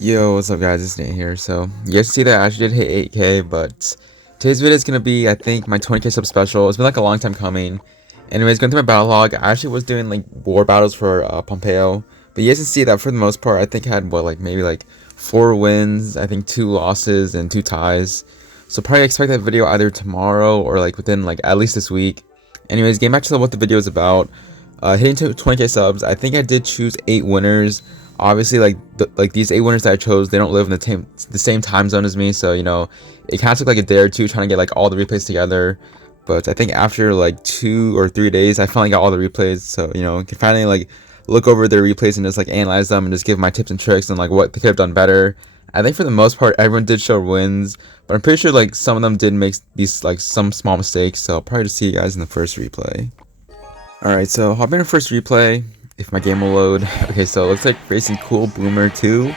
Yo, what's up guys, it's Nate here. So, you guys see that I actually did hit 8k, but today's video is going to be, I think, my 20k sub special. It's been like a long time coming. Anyways, going through my battle log, I actually was doing like war battles for Pompeo. But you guys can see that for the most part, I think I had, maybe like 4 wins, I think 2 losses, and 2 ties. So probably expect that video either tomorrow or like within like at least this week. Anyways, getting back to what the video is about. Hitting to 20k subs, I think I did choose 8 winners. Obviously, like these 8 winners that I chose, they don't live in the same time zone as me, so you know, it kind of took like a day or two trying to get like all the replays together. But I think after like 2 or 3 days, I finally got all the replays, so you know, I can finally like look over their replays and just like analyze them and just give my tips and tricks and like what they could have done better. I think for the most part, everyone did show wins, but I'm pretty sure like some of them did make these like some small mistakes. So I'll probably just see you guys in the first replay. All right, so hop in the first replay. If my game will load. Okay, so it looks like racing Cool Boomer 2.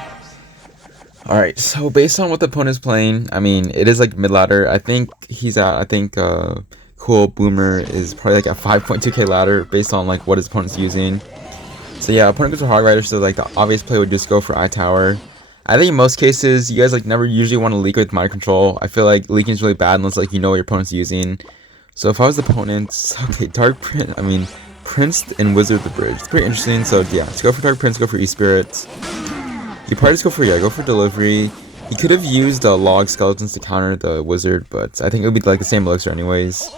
Alright, so based on what the opponent is playing, I mean, it is like mid-ladder. I think he's at, Cool Boomer is probably like a 5.2k ladder based on like what his opponent's using. So yeah, opponent goes for Hog Rider, so like the obvious play would just go for I-Tower. I think in most cases, you guys like never usually want to leak with mind control. I feel like leaking is really bad unless like you know what your opponent's using. So if I was the opponent, okay, Prince and Wizard the Bridge. It's pretty interesting. So yeah, let's go for Dark Prince, go for E-Spirit. You probably just go for Delivery. He could have used Log Skeletons to counter the Wizard, but I think it would be like the same elixir anyways.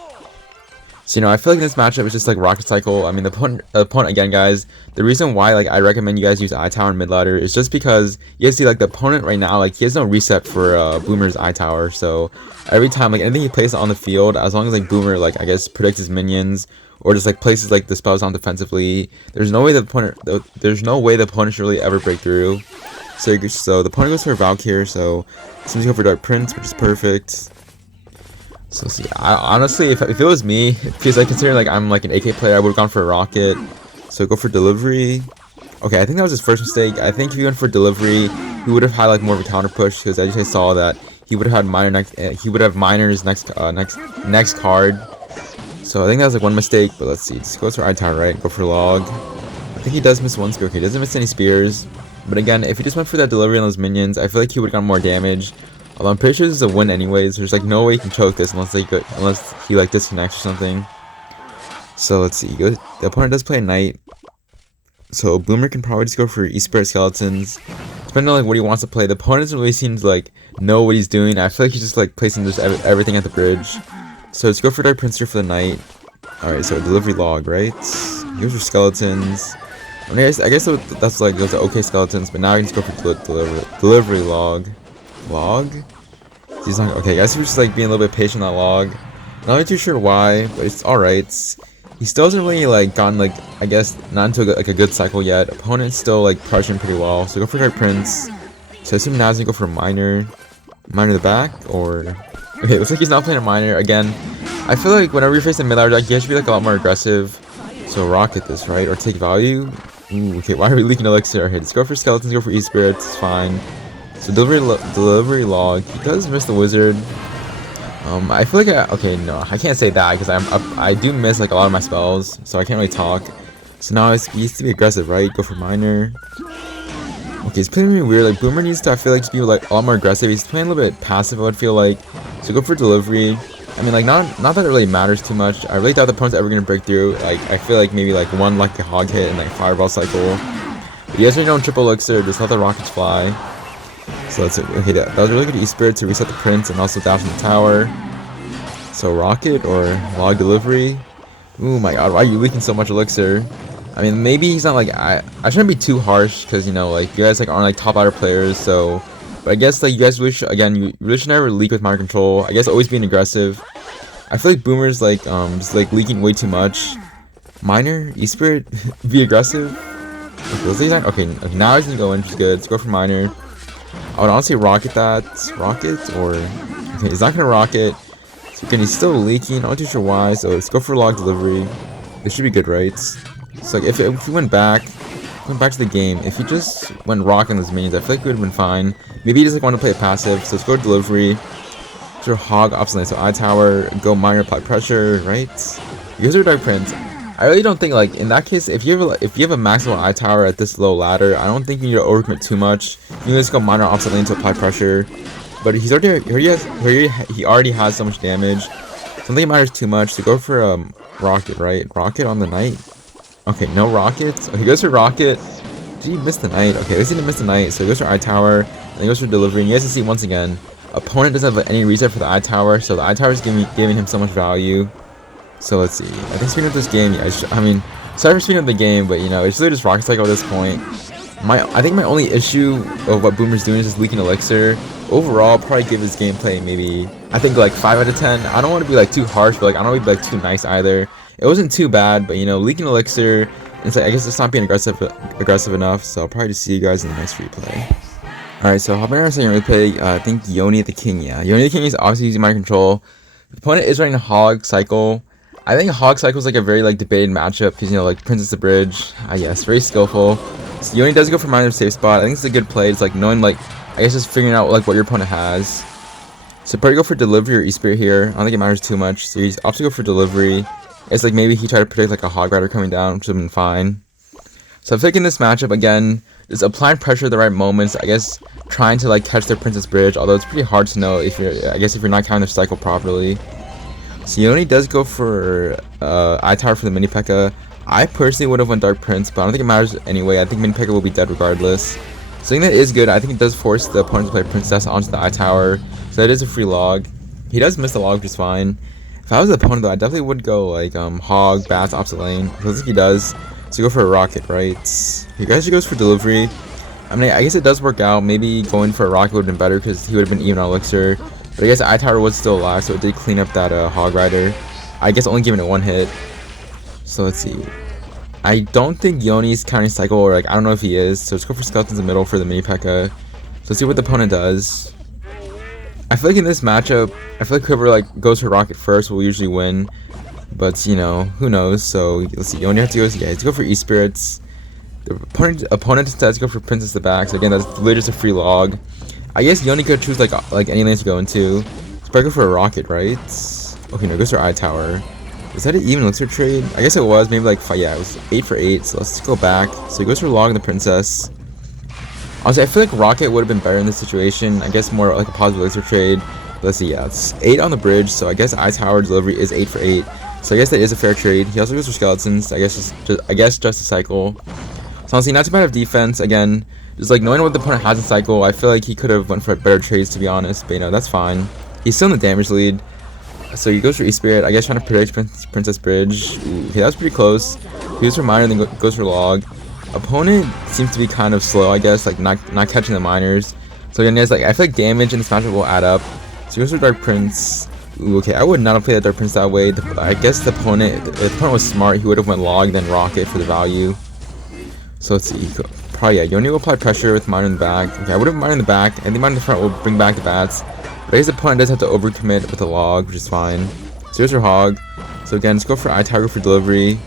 So you know, I feel like in this matchup it's just like Rocket Cycle. I mean, the opponent again, guys. The reason why like I recommend you guys use I-Tower and mid ladder is just because you guys see like the opponent right now, like he has no reset for Boomer's I-Tower. So every time like anything he places on the field, as long as like Boomer like I guess predicts his minions or just like places like the spells on defensively, there's no way the opponent should really ever break through. So the opponent goes for Valkyr. So seems to go for Dark Prince, which is perfect. So see, honestly, if it was me, because like considering like I'm like an AK player, I would have gone for a Rocket. So go for Delivery. Okay, I think that was his first mistake. I think if he went for Delivery, he would have had like more of a counter push because I just saw that he would have had Miner next. He would have Miner's next card. So I think that was like one mistake. But let's see, just goes for I-Tower, right? Go for Log. I think he does miss one spear. Okay, he doesn't miss any spears. But again, if he just went for that Delivery on those minions, I feel like he would have gotten more damage. Although I'm pretty sure this is a win anyways. There's like no way he can choke this unless he like disconnects or something. So let's see. The opponent does play a Knight. So Boomer can probably just go for E-Spirit Skeletons. Depending on like what he wants to play. The opponent doesn't really seem to like know what he's doing. I feel like he's just like placing just everything at the bridge. So let's go for Dark Prince here for the Knight. Alright, so Delivery Log, right? He goes for Skeletons. I guess that's like those are okay Skeletons, but now I can just go for Delivery Log. Log? He's not okay. I guess we're just like being a little bit patient on that Log. Not really too sure why, but it's alright. He still hasn't really like gotten like I guess not into like a good cycle yet. Opponent's still like pressuring pretty well. So go for Dark Prince. So I assume now he's gonna go for Miner. Miner the back or okay, looks like he's not playing a Miner again. I feel like whenever you're facing mid-ladder deck, you have to be like a lot more aggressive. So Rocket this, right? Or take value. Ooh, okay, why are we leaking elixir? Okay, let's go for Skeletons, go for E-Spirits, it's fine. So Delivery Log. He does miss the Wizard. I feel like okay, no, I can't say that because I do miss like a lot of my spells, so I can't really talk. So now he needs to be aggressive, right? Go for Miner. Okay, he's playing really weird. Like Boomer needs to, I feel like, just be like a lot more aggressive. He's playing a little bit passive, I would feel like. So go for Delivery. I mean, like not that it really matters too much. I really doubt the opponent's ever gonna break through. Like I feel like maybe like one like a Hog hit and like Fireball cycle. But you guys already know triple elixir. Just let the rockets fly. So that's it. Okay, that was really good E-Spirit to reset the Prince and also dash in the tower. So Rocket or Log Delivery. Oh my god, why are you leaking so much elixir? I mean, maybe he's not like I shouldn't be too harsh because you know like you guys like aren't like top ladder players. So, but I guess like you guys really should, again, you really should never leak with mind control. I guess always being aggressive. I feel like Boomer's like just like leaking way too much. Miner E-Spirit be aggressive. Okay, now he's gonna go in, which is good. Let's go for Miner. I would honestly rocket that. Rocket or okay, he's not gonna rocket. So again, he's still leaking. I'm not too sure why. So let's go for Log Delivery. This should be good, right? So like if we went back to the game, if he just went rock on his minions, I feel like we would have been fine. Maybe he just like want to play a passive. So let's go to Delivery. Your Hog opposite. So I-Tower, go Miner, apply pressure, right? You guys are Dark Prince. I really don't think, like, in that case, if you have a maximal eye tower at this low ladder, I don't think you need to overcommit too much. You can just go minor opposite lane to apply pressure. But he already has so much damage. I don't think it matters too much. So go for rocket, right? Rocket on the knight. Okay, no rockets. Okay, he goes for rocket. Did he miss the knight? Okay, this didn't miss the knight. So he goes for eye tower. And he goes for delivery. And you guys can see once again, opponent doesn't have any reset for the eye tower. So the eye tower is giving him so much value. So let's see. I think speaking of this game, I mean, sorry for speaking of the game, but you know, it's really just rocket cycle at this point. I think my only issue of what Boomer's doing is just leaking elixir. Overall, I'll probably give his gameplay maybe, I think like 5 out of 10. I don't want to be like too harsh, but like I don't want to be like too nice either. It wasn't too bad, but you know, leaking elixir, it's like, I guess it's not being aggressive enough. So I'll probably just see you guys in the next replay. Alright, so hopping around second replay, I think Yoni the King, yeah. Yoni the King is obviously using mind control. The opponent is running a hog cycle. I think hog cycle is like a very like debated matchup because, you know, like Princess the Bridge, yes, very skillful. So Yoni does go for minor safe spot. I think it's a good play. It's like knowing, like, I guess just figuring out like what your opponent has. So probably go for delivery or E-Spirit here. I don't think it matters too much. So he's opted to go for delivery. It's like maybe he tried to predict like a hog rider coming down, which would have been fine. So I'm thinking this matchup again, just applying pressure at the right moments. I guess trying to like catch their Princess Bridge, although it's pretty hard to know if you're not counting their cycle properly. So Yoni does go for eye tower for the mini P.E.K.K.A. I personally would have went Dark Prince, but I don't think it matters anyway. I think mini P.E.K.K.A. will be dead regardless. Something that is good, I think it does force the opponent to play Princess onto the eye tower. So that is a free log. He does miss the log, which is fine. If I was the opponent though, I definitely would go like hog, bats, opposite lane. I think he does. So go for a rocket, right? He actually goes for delivery. I mean, I guess it does work out. Maybe going for a rocket would have been better because he would have been even on elixir. But I guess eye tower was still alive, so it did clean up that hog rider. I guess only giving it one hit. So let's see. I don't think Yoni's counting cycle, or like I don't know if he is. So let's go for skeletons in the middle for the mini P.E.K.K.A. So let's see what the opponent does. I feel like in this matchup, I feel like whoever like goes for rocket first will usually win. But you know, who knows? So let's see. Yoni has to go for E-Spirits. The opponent decides to go for Princess the back. So again, that's literally just a free log. I guess Yoni could choose like any lanes to go into. So probably go for a rocket, right? Okay, no, it goes for eye tower. Is that an even elixir trade? I guess it was. Maybe like yeah, it was 8 for 8. So let's go back. So he goes for log and the princess. Honestly, I feel like rocket would have been better in this situation. I guess more like a positive elixir trade. But let's see. Yeah, it's 8 on the bridge. So I guess eye tower delivery is 8 for 8. So I guess that is a fair trade. He also goes for skeletons. I guess just a cycle. So honestly, not too bad of defense. Again, just like knowing what the opponent has in cycle, I feel like he could have went for better trades, to be honest. But you know, that's fine. He's still in the damage lead. So he goes for E-Spirit. I guess trying to predict Princess Bridge. Ooh, okay, that was pretty close. He goes for minor, then goes for log. Opponent seems to be kind of slow, I guess, like not catching the minors. So again, like I feel like damage in this matchup will add up. So he goes for Dark Prince. Ooh, okay, I would not have played that Dark Prince that way. I guess the opponent was smart. He would have went log then rocket for the value. So let's see. Probably yeah. Yoni will apply pressure with minor in the back. Okay, I would have minor in the back, and the minor in the front will bring back the bats. But I guess the opponent does have to overcommit with a log, which is fine. So here's your hog. So again, let's go for eye tower for delivery.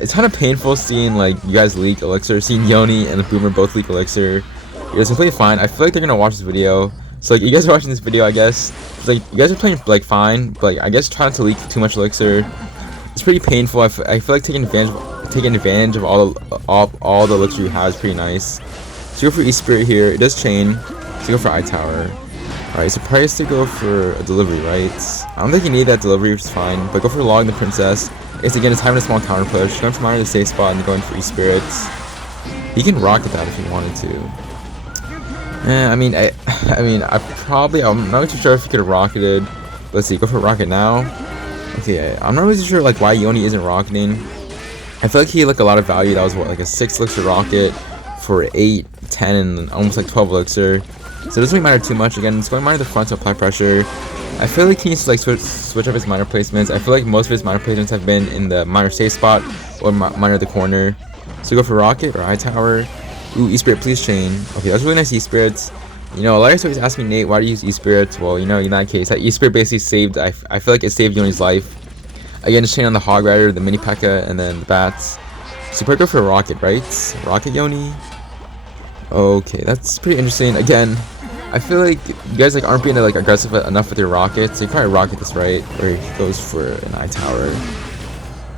It's kind of painful seeing like you guys leak elixir, seeing Yoni and the Boomer both leak elixir. You guys completely fine. I feel like they're gonna watch this video. So like you guys are watching this video, I guess. It's like you guys are playing like fine, but like, I guess trying to leak too much elixir. It's pretty painful. I feel like taking advantage of all the elixir you have is pretty nice. So go for E-Spirit here. It does chain. So go for eye tower. Alright, so probably has to go for a delivery, right? I don't think you need that delivery, which is fine. But go for log and the princess. I guess again, it's having a small counter push. Going for minor to the safe spot and then going for E-Spirits. He can rocket that if he wanted to. I'm not too sure if he could have rocketed. Let's see, go for rocket now. Okay, I'm not really too sure like why Yoni isn't rocketing. I feel like he had like a lot of value. That was what, like a 6 elixir rocket for 8, 10, and almost like 12 elixir. So it doesn't really matter too much. Again, it's going minor to the front to apply pressure. I feel like he needs to like switch up his minor placements. I feel like most of his minor placements have been in the minor safe spot or minor the corner. So go for rocket or eye tower. Ooh, E-Spirit, please chain. Okay, that's really nice E-Spirits. You know, a lot of guys always ask me, Nate, why do you use E-Spirits? Well, you know, in that case, that E-Spirit basically saved, I feel like it saved Yoni's life. Again, just chain on the hog rider, the mini P.E.K.K.A, and then the bats. So probably go for a rocket, right? Rocket Yoni. Okay, that's pretty interesting. Again, I feel like you guys like aren't being like aggressive enough with your rockets. So you probably rocket this, right? Or he goes for an eye tower.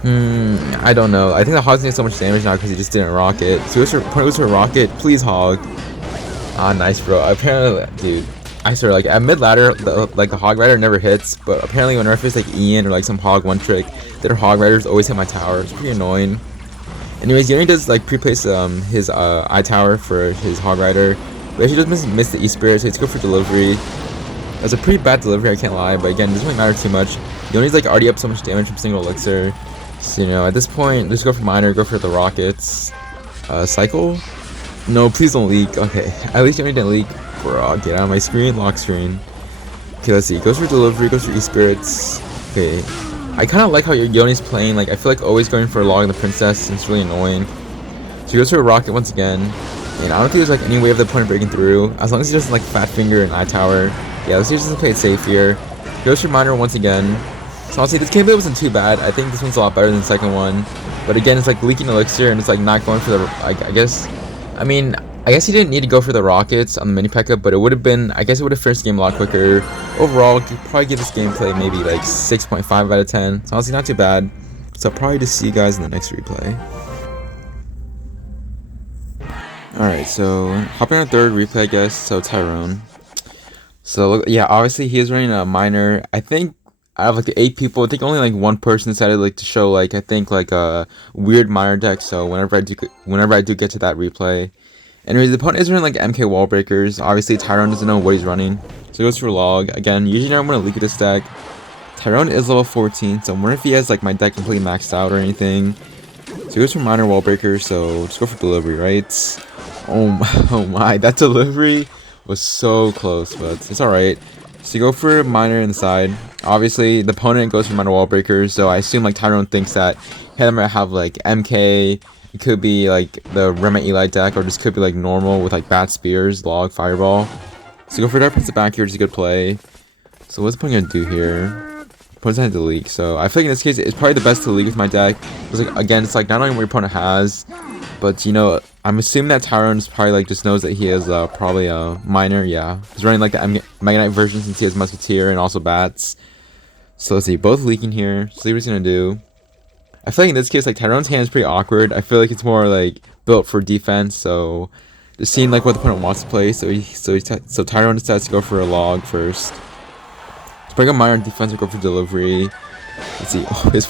I don't know. I think the Hog's doing so much damage now because he just didn't rocket. So point goes to a rocket. Please, Hog. Ah, nice, bro. Apparently, dude, I swear, like, at mid-ladder, the Hog Rider never hits, but apparently whenever it's, like, Ian or, like, some Hog one-trick, their Hog Riders always hit my tower. It's pretty annoying. Anyways, Yoni does, like, pre-place, his, I-tower for his Hog Rider, but he does miss the E-Spirit, so let's go for delivery. That's a pretty bad delivery, I can't lie, but again, it doesn't really matter too much. Yoni's, like, already up so much damage from single elixir, so, you know, at this point, let's go for Miner, go for the rockets. Cycle? No, please don't leak. Okay, at least Yoni didn't leak. Bro, get out of my screen. Lock screen. Okay, let's see. Goes for delivery. Goes for E-Spirits. Okay. I kind of like how Yoni's playing. Like, I feel like always going for a log and the princess. It's really annoying. So he goes for a rocket once again. And I don't think there's like any way of the opponent breaking through. As long as he doesn't like Fat Finger and Eye Tower. Yeah, let's see if he doesn't play it safe here. Goes for Miner once again. So honestly, this gameplay wasn't too bad. I think this one's a lot better than the second one. But again, it's like leaking elixir and it's like not going for the... I guess he didn't need to go for the rockets on the mini P.E.K.K.A, but it would have been, I guess it would have finished the game a lot quicker. Overall, you'd probably give this gameplay maybe like 6.5 out of 10. It's honestly not too bad. So I'll probably just see you guys in the next replay. Alright, so hopping on third replay, I guess. So Tyrone. So yeah, obviously he is running a Miner. I think out of like the 8 people, I think only like one person decided like to show like I think like a weird Miner deck. So whenever I do get to that replay. Anyways, the opponent is running like MK wall breakers. Obviously, Tyrone doesn't know what he's running, so he goes for log. Again, usually never want to leak this deck. Tyrone is level 14, so I'm wondering if he has like my deck completely maxed out or anything. So he goes for Miner wall breaker, so just go for delivery, right? Oh my, that delivery was so close, but it's alright. So you go for Miner inside. Obviously, the opponent goes for Miner wall breakers, so I assume like Tyrone thinks that he might have like MK. It could be like the Rema Eli deck, or just could be like normal with like Bat Spears, Log, Fireball. So go for Dark Prince back here, just a good play. So what's the opponent gonna do here? Opponent's had to leak, so I feel like in this case it's probably the best to leak with my deck. Because like, again, it's like not only what your opponent has, but you know, I'm assuming that Tyrone probably like just knows that he has probably a Miner. Yeah, he's running like the Mega Knight version since he has Musketeer and also Bats. So let's see, both leaking here. See what he's gonna do. I feel like in this case, like, Tyrone's hand is pretty awkward. I feel like it's more, like, built for defense, so just seeing, like, what the opponent wants to play, so Tyrone decides to go for a log first. To bring up Miner on defense, or go for delivery. Let's see, his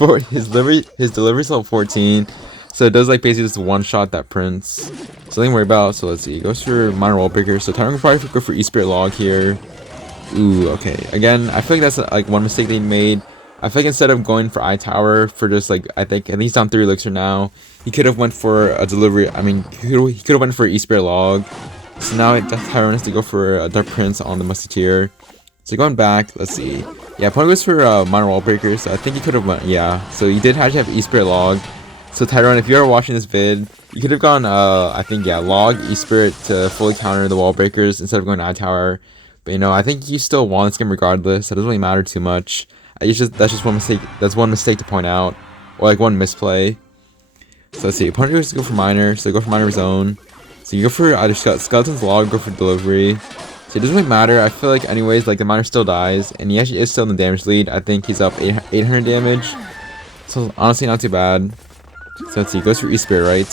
delivery's level 14, so it does, like, basically just one-shot that Prince. So nothing to worry about, so let's see, goes for Miner wall breaker, so Tyrone will probably go for E-Spirit log here. Ooh, okay. Again, I feel like that's, like, one mistake they made. I feel like instead of going for Eye Tower for just like, I think at least down 3 elixir now, he could have went for a delivery. I mean, he could have went for E-Spirit log. So now Tyrone has to go for a Dark Prince on the Musketeer. So going back, let's see. Yeah, opponent goes for Miner wall breaker, so I think he could have went, yeah. So he did actually have E-Spirit log. So Tyrone, if you are watching this vid, you could have gone, I think, yeah, log E-Spirit to fully counter the wall breakers instead of going to Eye Tower. But you know, I think you still won this game regardless. It doesn't really matter too much. That's just one mistake. That's one mistake to point out, or like one misplay. So let's see. Opponent goes to go for Miner, so go for Miner zone. So you go for either Skeleton's log, or go for delivery. So it doesn't really matter. I feel like anyways, like the Miner still dies, and he actually is still in the damage lead. I think he's up 800 damage. So honestly, not too bad. So let's see. Goes for E-Spirit, right?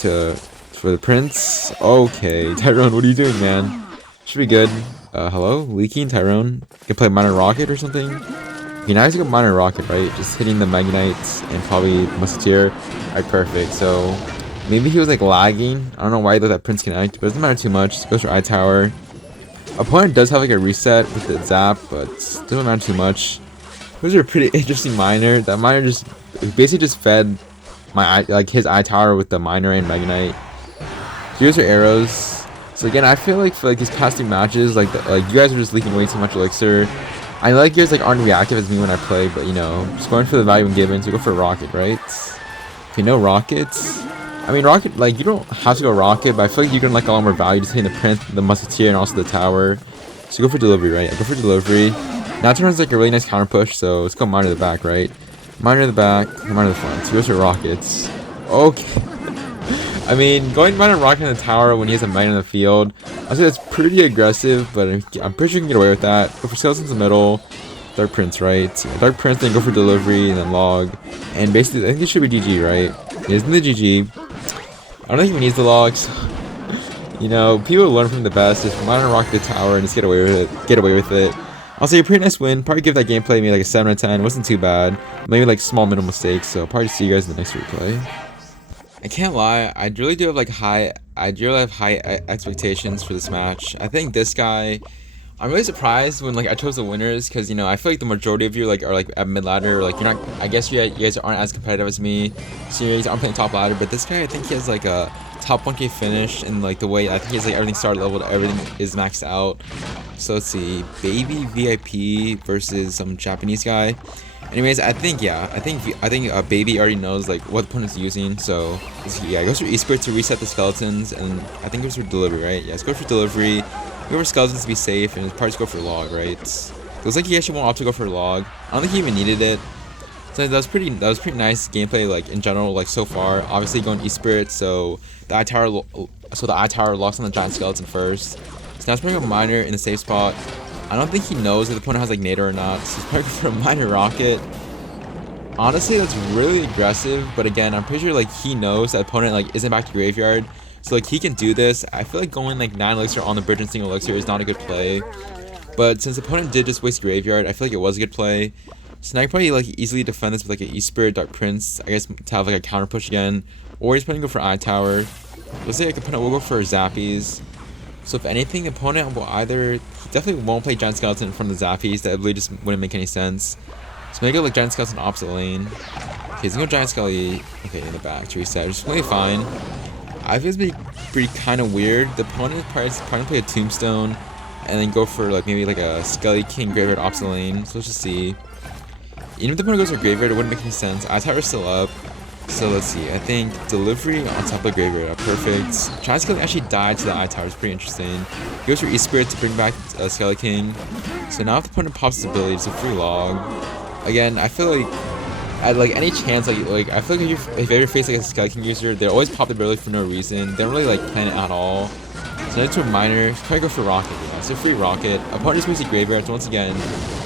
For the Prince. Okay, Tyrone, what are you doing, man? Should be good. Hello, leaking Tyrone. Can play Miner Rocket or something. Okay, now he's got Miner Rocket, right? Just hitting the Mega Knights and probably Musketeer. Alright, perfect. So, maybe he was like lagging. I don't know why he let that Prince connect, but it doesn't matter too much. Just goes for Eye Tower. Opponent does have like a reset with the Zap, but it doesn't matter too much. Those are pretty interesting Miner. That Miner just basically just fed my his Eye Tower with the Miner and Mega Knight. Here's your arrows. So again, I feel like for like these past 2 matches, like you guys are just leaking way too much elixir. I like yours like aren't reactive as me when I play, but you know, just going for the value I'm given, so go for rocket, right? Okay, no rockets. I mean, rocket, like you don't have to go rocket, but I feel like you're gonna like a lot more value just hitting the Prince, the Musketeer, and also the tower. So go for delivery, right? I go for delivery. Now turns like a really nice counter push, so let's go Miner to the back, right? Miner to the back, Miner to the front. So goes for rockets. Okay. I mean, going Miner rocket in the tower when he has a Miner in the field, I say that's pretty aggressive, but I'm pretty sure you can get away with that. Go for Skeletons in the middle. Dark Prince, right? Yeah, Dark Prince, then go for delivery, and then log. And basically, I think it should be GG, right? It is in the GG. I don't think he needs the logs. You know, people learn from the best. Just minor rock the tower and just get away with it. Get away with it. I'll say a pretty nice win. Probably give that gameplay maybe like a 7 out of 10. Wasn't too bad. Maybe like small minimal mistakes. So probably see you guys in the next replay. I can't lie. I really do have like high. I really have high expectations for this match. I think this guy. I'm really surprised when like I chose the winners because you know I feel like the majority of you like are like at mid ladder, like you're not. I guess you guys aren't as competitive as me, so you guys aren't playing top ladder. But this guy, I think he has like a top 1K finish, and like the way I think he has like everything started leveled, everything is maxed out. So let's see, baby VIP versus some Japanese guy. Anyways, I think baby already knows like what the opponent's using. So yeah, goes for eSport to reset the skeletons, and I think goes for delivery, right? Yeah, let's go for delivery. Go for skeletons to be safe, and his parts go for log, right? It looks like he actually won't opt to go for log. I don't think he even needed it. So that was pretty nice gameplay, like in general, like so far. Obviously going E-Spirit, so the eye tower locks on the giant skeleton first. So now it's putting a miner in the safe spot. I don't think he knows if the opponent has like Nader or not. So he's probably going for a miner rocket. Honestly, that's really aggressive, but again, I'm pretty sure like he knows that the opponent like isn't back to graveyard. So like he can do this. I feel like going like 9 elixir on the bridge and single elixir is not a good play. But since the opponent did just waste graveyard, I feel like it was a good play. So now I can probably like easily defend this with like an E-Spirit, Dark Prince, I guess to have like a counter push again. Or he's probably go for Eye Tower. Let's say like the opponent will go for Zappies. So if anything, the opponent will either definitely won't play Giant Skeleton in front of the Zappies. That really just wouldn't make any sense. So maybe go like Giant Skeleton opposite lane. Okay, he's gonna go Giant Skelly. Okay, in the back to reset. Just play fine. I feel it's pretty kind of weird. The opponent probably gonna play a Tombstone and then go for like maybe like a Skelly King Graveyard opposite lane. So let's just see. Even if the opponent goes for Graveyard, it wouldn't make any sense. Eye Tower's still up. So let's see. I think delivery on top of Graveyard, perfect. Giant Skelly actually died to the Eye Tower. It's pretty interesting. He goes for E-Spirit to bring back Skelly King. So now if the opponent pops his ability, it's a free log. Again, I feel like at like any chance, like I feel like if you ever face like a Skelly King user, they always pop the ability for no reason. They don't really like plan it at all. So now to a miner, probably go for rocket. Yeah, it's a free rocket. Opponent just wasted graveyard. So once again,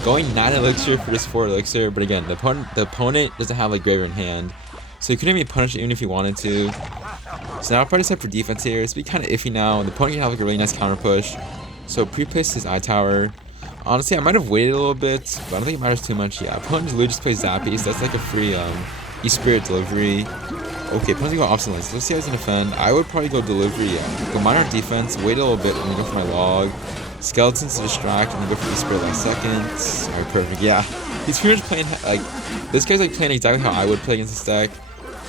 going 9 elixir for this 4 elixir. But again, the opponent doesn't have like graveyard in hand, so he couldn't be punished even if he wanted to. So now I'll probably set for defense here. It's be kind of iffy now. The opponent can have like a really nice counter push. So pre-place his Eye Tower. Honestly, I might have waited a little bit, but I don't think it matters too much. Yeah, opponent literally just plays Zappies. That's like a free E-Spirit delivery. Okay, opponent's gonna go opposite lane. So let's see how he's gonna defend. I would probably go delivery. Yeah. Go minor defense. Wait a little bit. I'm gonna go for my log. Skeletons to distract, and then go for E-Spirit last second. Alright, perfect. Yeah, he's pretty much playing like this guy's like playing exactly how I would play against this deck.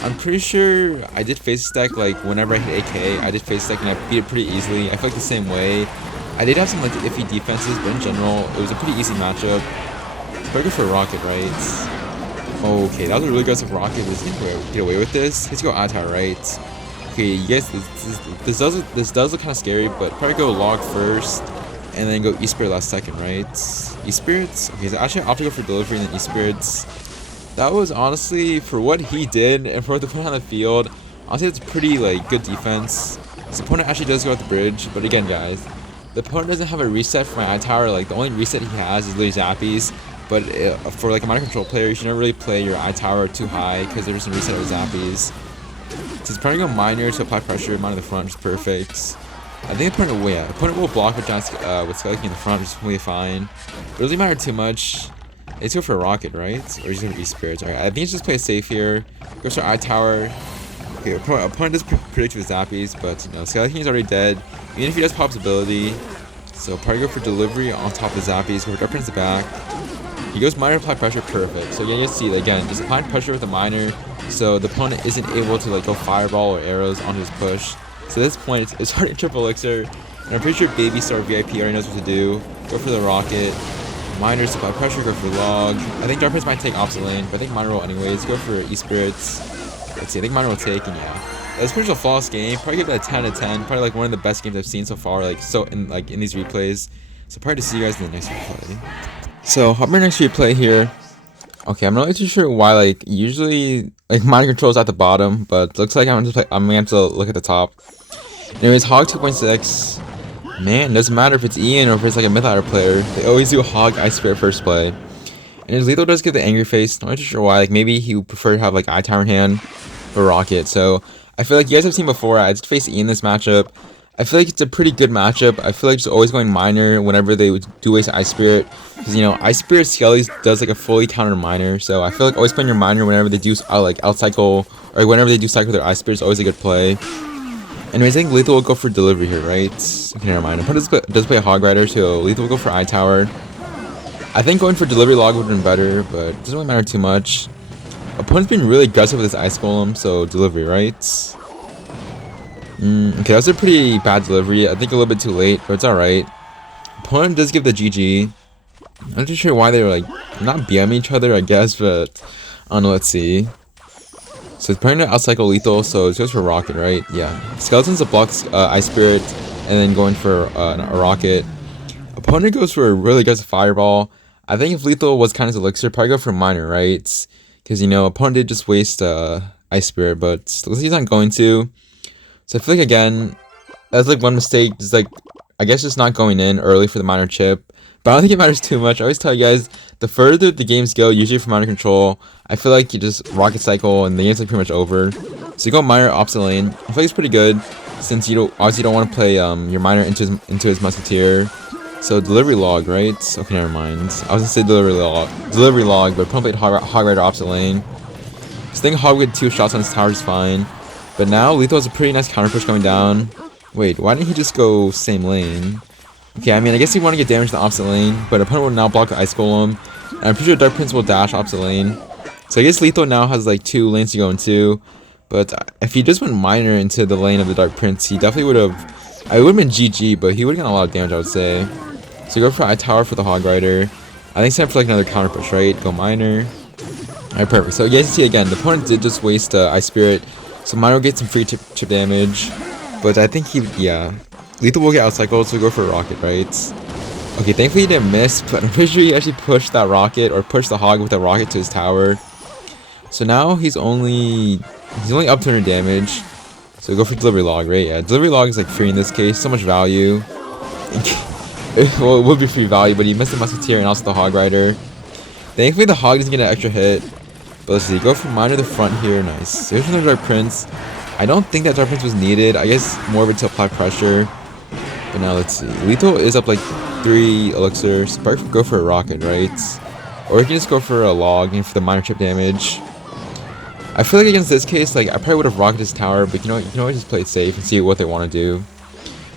I'm pretty sure I did face this deck like whenever I hit AK. I did face this deck and I beat it pretty easily. I feel like the same way. I did have some like iffy defenses, but in general, it was a pretty easy matchup. Probably go for a rocket, right? Okay, that was a really aggressive rocket. But he's gonna get away with this. Let's go Eye Tower, right? Okay, yes, this does look kind of scary, but probably go log first, and then go E-Spirit last second, right? E-Spirits. Okay, so actually I opted to go for delivery and then E-Spirits. That was honestly for what he did and for what the opponent on the field. Honestly, that's pretty like good defense. His opponent actually does go at the bridge, but again, guys, the opponent doesn't have a reset for my Eye Tower. Like the only reset he has is literally Zappies. But for like a minor control player, you should never really play your Eye Tower too high because there's some reset with Zappies. So he's probably going minor to apply pressure, mine in the front, which is perfect. I think the opponent will, yeah, opponent will block with Skelly King in the front, which is completely fine. But it doesn't matter too much. Let's go for a rocket, right? Or he's going to E-Spirits. Alright, I think he's just play safe here. Goes for Eye Tower. Okay, opponent does predict with Zappies, but you know, Skelly King is already dead. Even if he does pop's ability. So probably go for delivery on top of Zappies. Go for Dark Prince the back. He goes minor, apply pressure, perfect. So yeah, you see again, just applying pressure with the minor, so the opponent isn't able to like go fireball or arrows onto his push. So at this point, it's hard to triple elixir, and I'm pretty sure Baby Star VIP already knows what to do. Go for the rocket. Minor, apply pressure, go for log. I think Dark Prince might take opposite lane, but I think minor will anyways. Go for E-Spirits. Let's see, I think minor will take, and yeah. It's pretty much a flawless game. Probably give it a 10 out of 10. Probably like one of the best games I've seen so far, like in these replays. So probably to see you guys in the next replay. So hop my next replay here. Okay, I'm not really too sure why like usually like mind control is at the bottom, but looks like I'm gonna have to look at the top. Anyways, Hog 2.6. Man, doesn't matter if it's Ian or if it's like a mid ladder player. They always do Hog Ice Spirit first play. And his lethal does give the angry face. Not too sure why. Like maybe he would prefer to have like eye tower in hand for rocket. So I feel like you guys have seen before. I just faced E in this matchup. I feel like it's a pretty good matchup. I feel like just always going minor whenever they do waste Ice Spirit. Because, you know, Ice Spirit Skellies does like a fully counter minor. So I feel like always playing your minor whenever they do like out cycle, or whenever they do cycle their Ice Spirit is always a good play. Anyways, I think Lethal will go for delivery here, right? Okay, never mind. Opponent does play a Hog Rider, so Lethal will go for Eye Tower. I think going for delivery log would have been better, but it doesn't really matter too much. Opponent's been really aggressive with his Ice Golem, so delivery, right? Okay, that was a pretty bad delivery. I think a little bit too late, but it's alright. Opponent does give the GG. I'm not too sure why they're like not BM each other, I guess, but I don't know. Let's see. So it's trying to outcycle lethal, so it goes for rocket, right? Yeah. Skeleton's a block Ice Spirit, and then going for a rocket. Opponent goes for a really aggressive fireball. I think if lethal was kind of elixir, probably go for minor, right? Because you know opponent did just waste Ice Spirit, but looks like he's not going to. So I feel like again, that's like one mistake. Just like I guess just not going in early for the minor chip. But I don't think it matters too much. I always tell you guys, the further the games go, usually for minor control, I feel like you just rocket cycle and the game's like pretty much over. So you go minor opposite lane. I feel like it's pretty good since you obviously don't want to play your minor into his musketeer. So delivery log, right? Okay, never mind. I was gonna say delivery log, but probably played Hog Rider opposite lane. So I think Hog with 2 shots on his tower is fine. But now Lethal has a pretty nice counter push going down. Wait, why didn't he just go same lane? Okay, I mean, I guess he wanted to get damage in the opposite lane, but opponent will now block the Ice Golem. And I'm pretty sure Dark Prince will dash opposite lane. So I guess Lethal now has like 2 lanes to go into. But if he just went minor into the lane of the Dark Prince, he definitely would have... it would have been GG, but he would have gotten a lot of damage, I would say. So go for Eye Tower for the Hog Rider. I think it's time for like another counter push, right? Go minor. Alright, perfect. So you guys see again, the opponent did just waste Ice Spirit. So minor will get some free chip damage. But I think yeah. Lethal will get outcycled, so we go for a rocket, right? Okay, thankfully he didn't miss, but I'm pretty sure he actually pushed that rocket, or pushed the hog with a rocket to his tower. So now he's only up 200 damage. So we go for delivery log, right? Yeah, delivery log is like free in this case, so much value. Well, it would be free value, but he missed the musketeer and also the hog rider. Thankfully the hog doesn't get an extra hit. But let's see, go from minor to the front here, nice. There's another Dark Prince. I don't think that Dark Prince was needed. I guess more of it to apply pressure. But now let's see. Lethal is up like 3 elixirs. Probably go for a rocket, right? Or you can just go for a log and for the minor chip damage. I feel like against this case, like I probably would have rocketed his tower, but you know, you can always just play it safe and see what they want to do.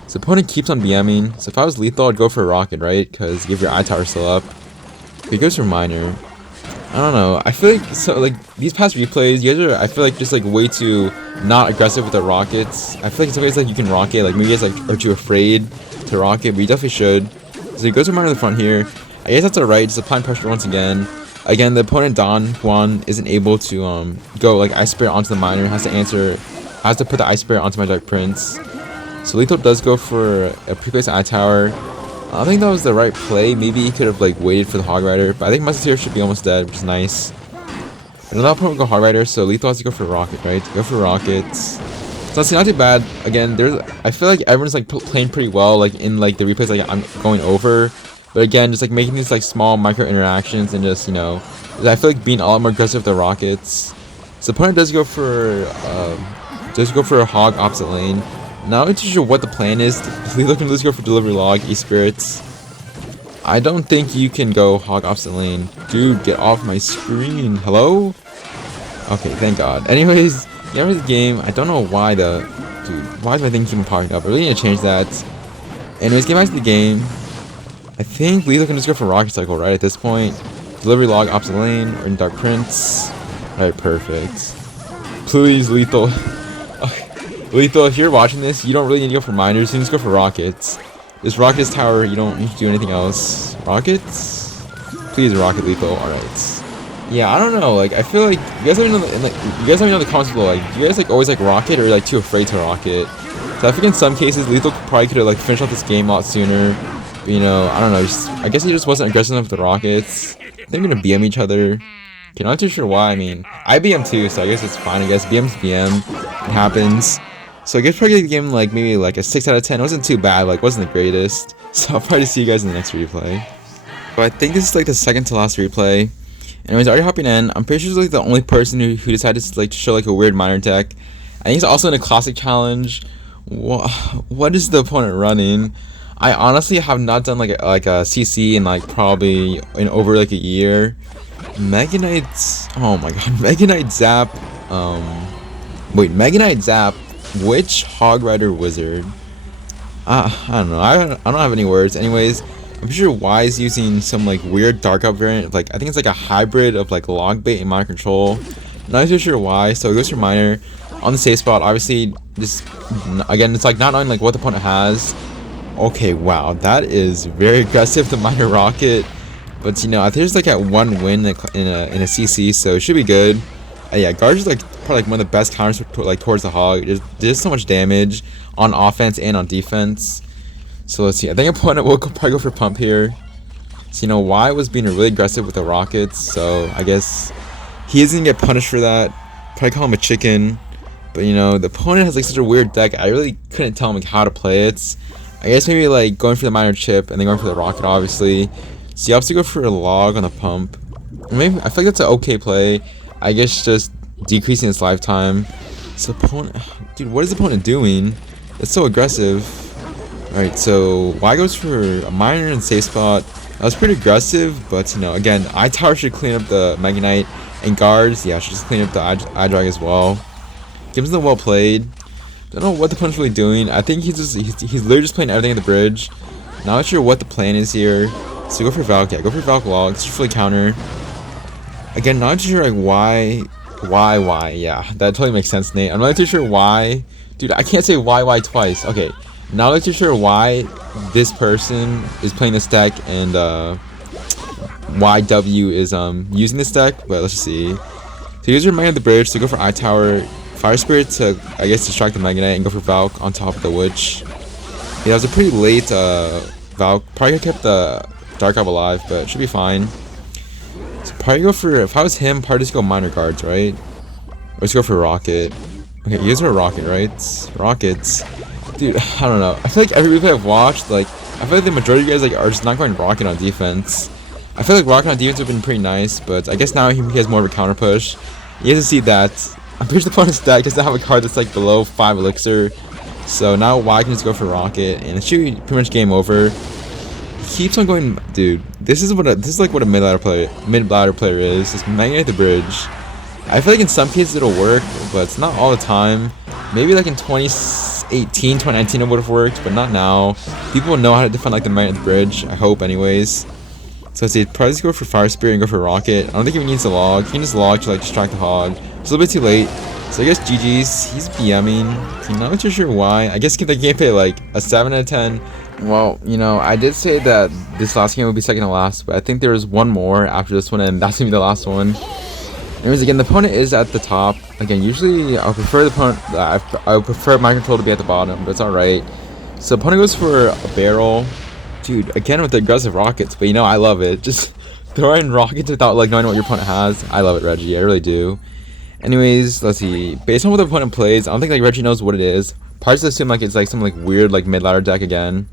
So opponent keeps on BMing. So if I was lethal, I'd go for a rocket, right? Because give your eye tower still up. But he goes for minor. I don't know. I feel like these past replays, you guys are, I feel like, just like way too not aggressive with the rockets. I feel like in some ways like you can rocket, like maybe you guys like are too afraid to rocket, but you definitely should. So he goes for minor to the front here. I guess that's alright. Just applying pressure once again. Again, the opponent Don Juan isn't able to go like Ice Spirit onto the minor. Has to put the Ice Spirit onto my Dark Prince. So Lethal does go for a pre-placed eye tower. I think that was the right play. Maybe he could have like waited for the Hog Rider, but I think Musketeer should be almost dead, which is nice. And now opponent will go Hog Rider, so Lethal has to go for rocket, right? Go for rockets. So it's not too bad. Again, I feel like everyone's like playing pretty well, like in like the replays like I'm going over. But again, just like making these like small micro interactions and just, you know, I feel like being a lot more aggressive with the rockets. So opponent does go for a hog opposite lane. Not really too sure what the plan is. Lethal can just go for delivery log, E-spirits. I don't think you can go hog opposite lane. Dude, get off my screen. Hello? Okay, thank God. Anyways, yeah, the game. I don't know why why is my thing keep popping up? I really need to change that. Anyways, get back to the game. I think Lethal can just go for rocket cycle, right, at this point. Delivery log opposite lane, or in Dark Prince. Alright, perfect. Please, Lethal. Lethal, if you're watching this, you don't really need to go for minors, you can just go for rockets. This rocket is tower, you don't need to do anything else. Rockets? Please rocket Lethal, alright. Yeah, I don't know, like, I feel like, you guys let me know in the comments below, like, do you guys like always like rocket, or like too afraid to rocket? So I think in some cases, Lethal probably could have like finished off this game a lot sooner. But, you know, I don't know, I guess he just wasn't aggressive enough with the rockets. They're gonna BM each other. Okay, not too sure why, I mean, I BM too, so I guess it's fine, I guess. BM's BM, it happens. So I guess probably the game like maybe like a 6 out of 10. It wasn't too bad, like wasn't the greatest. So I'll probably see you guys in the next replay. But I think this is like the second to last replay. Anyways, already hopping in. I'm pretty sure he's like the only person who decided to like to show like a weird minor deck. I think he's also in a classic challenge. What is the opponent running? I honestly have not done like a CC in like probably in over like a year. Mega Knight's, oh my god, Mega Knight Zap. Wait, Mega Knight Zap. Which Hog Rider Wizard? I don't know. I don't have any words. Anyways, I'm pretty sure Y is using some like weird dark up variant. Like I think it's like a hybrid of like log bait and minor control. Not too sure why. So it goes for minor on the safe spot. Obviously, just again, it's like not knowing like what the opponent has. Okay, wow, that is very aggressive. The minor rocket, but you know, I think there's like at one win in a CC, so it should be good. Yeah, Guard is like probably like one of the best counters like towards the hog. There's so much damage on offense and on defense. So let's see. I think opponent will probably go for pump here. So you know, Y was being really aggressive with the rockets, so I guess he isn't gonna get punished for that. Probably call him a chicken. But you know, the opponent has like such a weird deck. I really couldn't tell him like how to play it. I guess maybe like going for the minor chip and then going for the rocket, obviously. So you have to go for a log on the pump. Maybe I feel like that's an okay play. I guess just decreasing its lifetime. So opponent, dude, what is the opponent doing? It's so aggressive. Alright, so Y goes for a minor and safe spot. That was pretty aggressive, but you know, again, iTower should clean up the Mega Knight, and guards, yeah, should just clean up the iDrag as well. Gives them well played. Don't know what the opponent's really doing. I think he's literally just playing everything at the bridge. Not sure what the plan is here. So go for Valk, yeah, go for Valk log. It's just really counter. Again, not too sure like why, yeah, that totally makes sense, Nate. I'm not too sure why, dude. I can't say why twice. Okay, not really too sure why this person is playing this deck and YW is using this deck, but let's just see. So use your Mega at the bridge to go for iTower, Fire Spirit to I guess distract the Mega Knight and go for Valk on top of the Witch. Yeah, that was a pretty late Valk. Probably kept the Dark Orb alive, but it should be fine. So probably go for, if I was him, probably just go minor guards, right? Or just go for rocket. Okay, use a rocket, right? Rockets. Dude, I don't know. I feel like every replay I've watched, like, I feel like the majority of you guys like are just not going rocket on defense. I feel like rocket on defense would have been pretty nice, but I guess now he has more of a counter push. You guys can see that. I'm pretty sure the opponent's deck doesn't have a card that's like below 5 elixir. So now Y can just go for rocket, and it should be pretty much game over. Keeps on going, dude. This is like what a mid ladder player is. Just Mega at the bridge. I feel like in some cases it'll work, but it's not all the time. Maybe like in 2018, 2019 it would have worked, but not now. People know how to defend like the Mega at the bridge. I hope, anyways. So let's see. Probably just go for Fire Spirit and go for rocket. I don't think he needs a log. He can just log to like distract the hog. It's a little bit too late. So I guess GG's. He's BMing. I'm not too sure why. I guess give the gameplay like a 7 out of 10. Well, you know, I did say that this last game would be second to last, but I think there is one more after this one, and that's gonna be the last one. Anyways, again, the opponent is at the top. Again, usually I would prefer the opponent. I would prefer my control to be at the bottom, but it's all right. So opponent goes for a barrel, dude. Again with the aggressive rockets, but you know I love it. Just throwing rockets without like knowing what your opponent has. I love it, Reggie. I really do. Anyways, let's see. Based on what the opponent plays, I don't think like Reggie knows what it is. Parts assume like it's like some like weird like mid ladder deck again.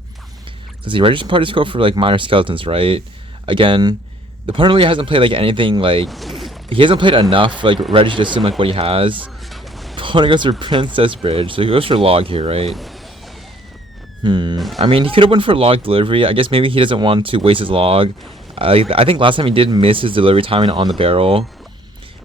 Let's see, Reggie's probably just go for like minor skeletons, right? Again, the opponent really hasn't played like anything like, he hasn't played enough like Reggie to assume like what he has. Opponent goes for Princess Bridge, so he goes for log here, right? I mean, he could have went for log delivery. I guess maybe he doesn't want to waste his log. I think last time he did miss his delivery timing on the barrel.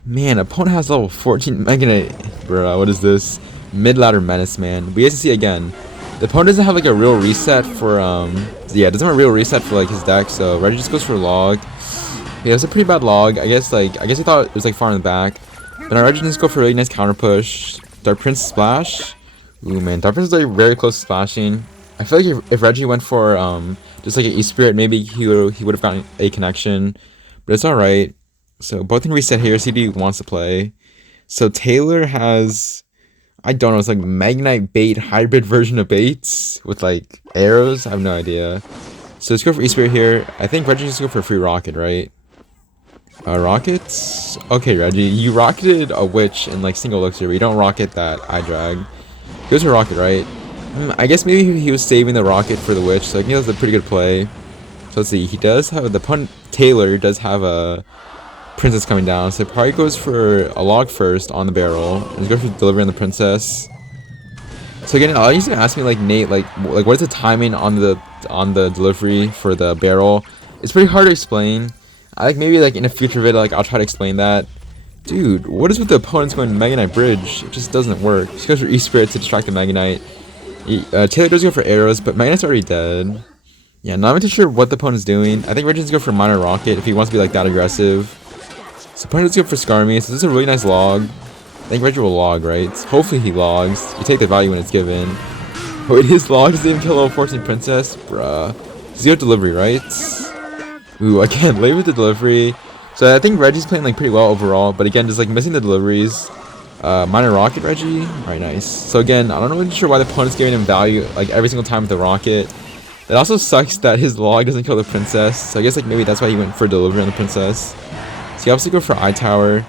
Man, opponent has level 14 Mega Knight. Bro, what is this? Mid ladder menace, man. We have to see again. The opponent doesn't have like a real reset for yeah, doesn't have a real reset for like his deck, so Reggie just goes for log. Yeah, it's a pretty bad log. I guess I thought it was like far in the back. But now Reggie just go for a really nice counter push. Dark Prince splash. Ooh man, Dark Prince is like very close to splashing. I feel like if Reggie went for just like an E-Spirit, maybe he would have gotten a connection. But it's alright. So both can reset here, CD wants to play. So Taylor has, I don't know, it's like Magnite bait hybrid version of baits with like arrows. I have no idea. So let's go for E-Spirit here. I think Reggie just go for a free rocket, right? Rockets? Okay, Reggie, you rocketed a witch in like single elixir, but you don't rocket that iDrag. Goes for rocket, right? I guess maybe he was saving the rocket for the witch, so I think that was a pretty good play. So let's see. He does have the opponent Taylor does have a princess coming down, so he probably goes for a log first on the barrel. He's going for delivery on the princess. So again, I used to ask me like Nate, like what is the timing on the delivery for the barrel? It's pretty hard to explain. I think maybe like in a future video, like I'll try to explain that. Dude, what is with the opponents going Mega Knight Bridge? It just doesn't work. Just goes for E-Spirit to distract the Mega Knight. Taylor does go for arrows, but Mega Knight's already dead. Yeah, not even too sure what the opponent's doing. I think Reggie's go for Minor Rocket if he wants to be like that aggressive. So opponent does go for Skarmy, so this is a really nice log. I think Reggie will log, right? Hopefully he logs. You take the value when it's given. Oh, it is log. Does he even kill level 14 princess? Bruh. Does he have delivery, right? Ooh, again, late with the delivery. So I think Reggie's playing like pretty well overall, but again, just like missing the deliveries. Minor rocket Reggie. Alright, nice. So again, I'm not really sure why the opponent's giving him value like every single time with the rocket. It also sucks that his log doesn't kill the princess. So I guess like maybe that's why he went for delivery on the princess. So he obviously go for eye tower.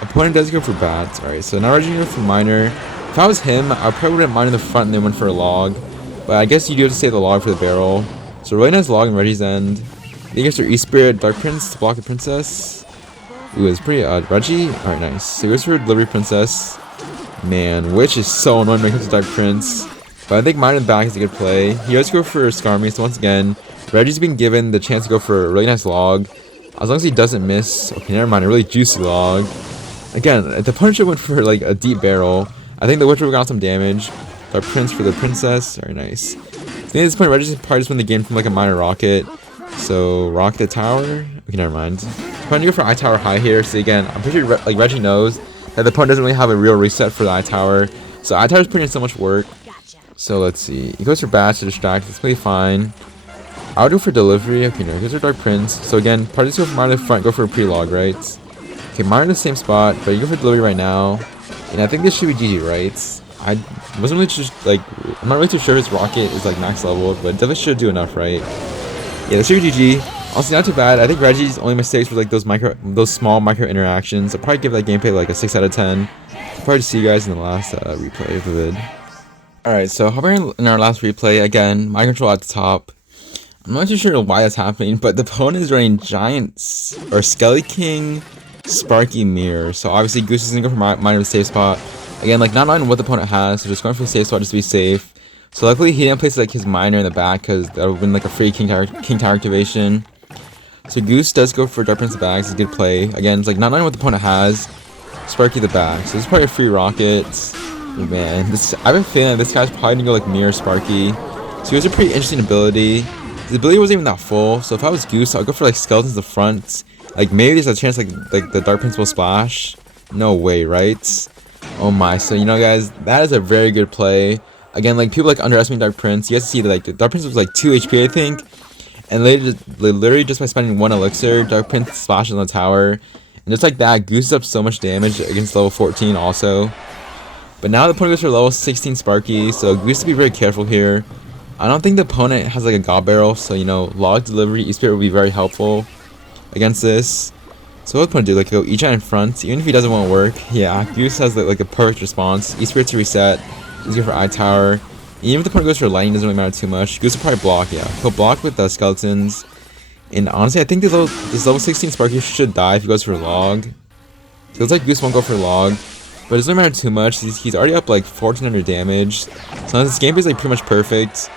Opponent does go for bats. Alright, so now Reggie go for minor. If I was him, I probably wouldn't mind in the front and then went for a log. But I guess you do have to save the log for the barrel. So really nice log in Reggie's end. He goes for E-Spirit, Dark Prince to block the princess. Ooh, it's pretty odd. Reggie? Alright, nice. So he goes for Delivery Princess. Man, Witch is so annoying when it comes to Dark Prince. But I think Mine in the back is a good play. He does go for Skarmy, so once again, Reggie's been given the chance to go for a really nice log. As long as he doesn't miss. Okay, never mind, a really juicy log. Again, the Punisher went for like a deep barrel. I think the Witch would have got some damage. Dark Prince for the princess. Very nice. I think at this point, Reggie's probably just win the game from like a minor rocket. So, rocket the tower. Okay, never mind. Trying to go for eye tower high here. So again, I'm pretty sure like Reggie knows that the opponent doesn't really have a real reset for the eye tower. So eye tower's putting in so much work. So let's see. He goes for bats to distract. It's pretty fine. I'll go for delivery. Okay, no, he goes for Dark Prince. So again, parties go for minor in the front, go for a pre-log, right? Okay, minor in the same spot, but you go for delivery right now. And I think this should be GG, right? I wasn't really just like, I'm not really too sure if his rocket is like max level, but definitely should do enough, right? Yeah, this should be GG. Also, not too bad. I think Reggie's only mistakes were like those small micro interactions. I'll probably give that gameplay like a 6 out of 10. I'll probably see you guys in the last replay of the vid. Alright, so hovering in our last replay, again, my control at the top. I'm not too sure why that's happening, but the opponent is running Giants or Skelly King, Sparky Mirror. So obviously Goose is gonna go for minor safe spot. Again, like not knowing what the opponent has, so just going for the safe spot just to be safe. So luckily he didn't place like his minor in the back because that would have been like a free king tower activation. So Goose does go for Dark Prince the back. It's a good play. Again, it's like not knowing what the opponent has. Sparky the back. So this is probably a free rocket. Man, I've been feeling like this guy's probably gonna go like Mirror Sparky. So he has a pretty interesting ability. His ability wasn't even that full. So if I was Goose, I'll go for like skeletons in the front. Like maybe there's a chance like the Dark Prince will splash. No way, right? Oh my. So you know guys, that is a very good play. Again, like people like underestimate Dark Prince. You guys see that like the Dark Prince was like 2 HP, I think, and literally just by spending 1 elixir, Dark Prince splashes on the tower, and just like that, gooses up so much damage against level 14 also. But now the opponent goes for level 16 Sparky, so Goose to be very careful here. I don't think the opponent has like a God Barrel, so you know, log delivery E-Spirit would be very helpful against this. So what the opponent do? Like go E-Giant in front, even if he doesn't want to work. Yeah, Goose has like a perfect response. E-Spirit to reset. He's going for eye tower. Even if the opponent goes for lightning, doesn't really matter too much. Goose will probably block, yeah. He'll block with the skeletons. And honestly, I think this level 16 Sparky should die if he goes for log. So it looks like Goose won't go for log. But it doesn't matter too much. He's already up like 1400 damage. So this gameplay is like pretty much perfect.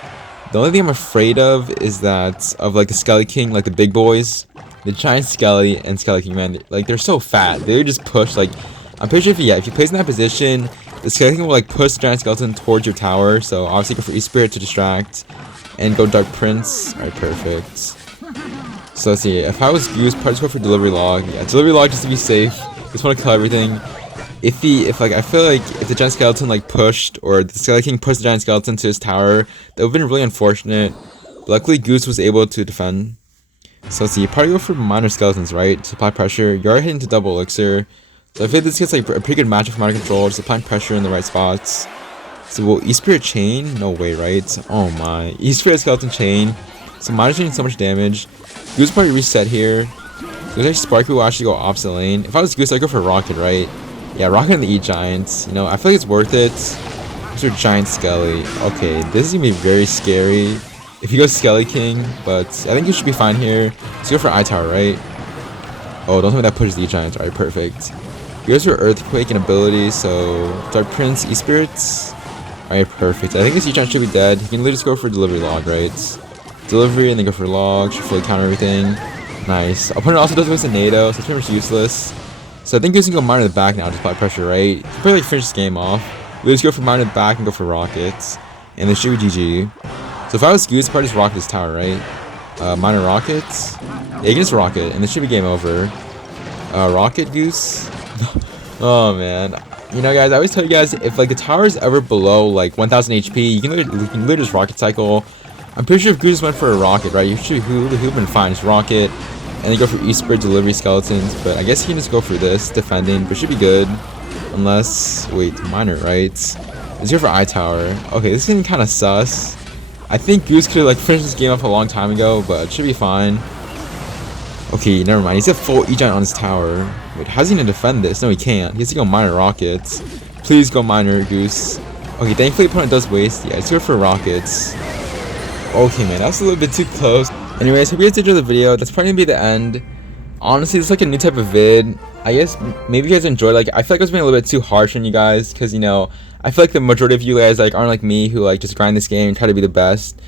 The only thing I'm afraid of is that of like the Skelly King, like the big boys. The Giant Skelly and Skelly King, man, like they're so fat. They just push like, I'm pretty sure if you place in that position, the Skelly King will like push the Giant Skeleton towards your tower. So obviously go for E-Spirit to distract. And go Dark Prince. Alright, perfect. So let's see. If I was Goose, probably just go for Delivery Log. Yeah, Delivery Log just to be safe. Just want to kill everything. If like I feel like if the Giant Skeleton like pushed or the Skelly King pushed the Giant Skeleton to his tower, that would have been really unfortunate. But luckily Goose was able to defend. So let's see. You probably go for minor skeletons, right? To apply pressure. You're hitting to double elixir. So I feel this gets like a pretty good matchup for minor control, just applying pressure in the right spots. So will E-Spirit chain? No way, right? Oh my. E-Spirit skeleton chain. So minor's doing so much damage. Goose probably reset here. Goose like Sparky will actually go opposite lane. If I was Goose, I'd go for Rocket, right? Yeah, Rocket and the E-Giants. You know, I feel like it's worth it. These are Giant Skelly. Okay, this is gonna be very scary. if he goes Skelly King, but I think he should be fine here. Let's go for I Tower, right? Oh, don't tell me that pushes the Giants. Alright, perfect. He goes for Earthquake and abilities, so Dark Prince, E-Spirits. Alright, perfect. I think this E-Giant should be dead. He can literally just go for Delivery Log, right? Delivery and then go for Log, should fully counter everything. Nice. Opponent also does waste a NATO, so it's pretty much useless. So I think he's gonna go Miner in the back now, just apply pressure, right? He probably like finish this game off. We just go for Miner in the back and go for Rockets. And then should be GG. So if I was Goose, I'd probably just rocket this tower, right? Miner Rockets. Yeah, you can just rocket, and this should be game over. Rocket Goose. Oh man. You know, guys, I always tell you guys, if like the tower is ever below like 1000 HP, you can literally just rocket cycle. I'm pretty sure if Goose went for a rocket, right? You should have been fine. Just rocket, and then go for E-Spirit Delivery Skeletons. But I guess he can just go for this, defending, but should be good. Unless, wait, Miner, right? Let's go for I Tower. Okay, this is getting kind of sus. I think Goose could have like finished this game off a long time ago, but it should be fine. Okay, never mind. He's a full E-Giant on his tower. Wait, how's he gonna defend this? No, he can't. He has to go Miner Rockets. Please go Miner, Goose. Okay, thankfully opponent does waste. Yeah, let's go for Rockets. Okay, man, that was a little bit too close. Anyways, hope you guys enjoyed the video. That's probably gonna be the end. Honestly, it's like a new type of vid. I guess maybe you guys enjoyed. Like, I feel like I was being a little bit too harsh on you guys, because you know, I feel like the majority of you guys like aren't like me, who like just grind this game and try to be the best.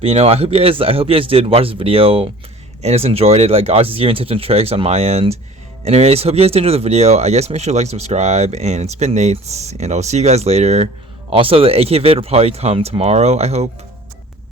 But you know, I hope you guys did watch this video and just enjoyed it. Like, I was just giving tips and tricks on my end. Anyways, hope you guys did enjoy the video. I guess make sure to like, subscribe, and it's been Nate's, and I'll see you guys later. Also, the AK vid will probably come tomorrow, I hope.